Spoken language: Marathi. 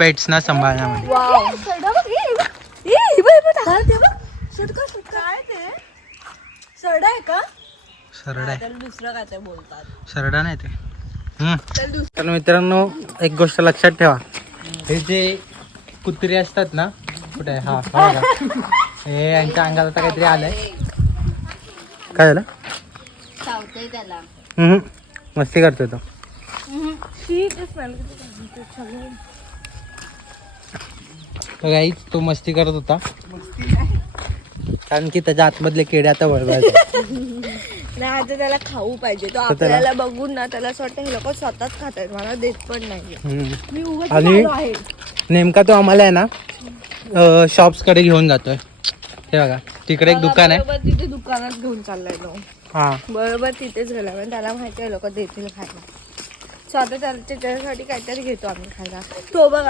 पेट्सना सांभाळण्यामध्ये. सरडा आहे, दुसरं काय ते बोलतात. सरडा नाही ते. तर मित्रांनो एक गोष्ट लक्षात ठेवा, हे जे कुत्री असतात ना, कुठे आहे? हा बघा. हे यांच्या अंगात आता काहीतरी आलंय. काय झालं? चावतंय त्याला. मस्ती करतोय तो. गाईच तो मस्ती करत होता कारण की त्याच्या आतमधले किडे आता वळवायचे. नाही आता त्याला खाऊ पाहिजे. तो आपल्याला बघून ना त्याला असं वाटतं हे लोक स्वतःच खातात, मला देत पण नाही. आणि नेमका तो आम्हाला आहे ना शॉप्स कडे घेऊन जातोय. हे बघा तिकडे एक दुकान आहे, तिथे दुकानात घेऊन चाललाय तो. हा बरोबर तिथेच गेला, पण त्याला माहिती आहे लोक देतील खायला. स्वतः त्याच्यासाठी काहीतरी घेतो आम्ही खायला. तो बघा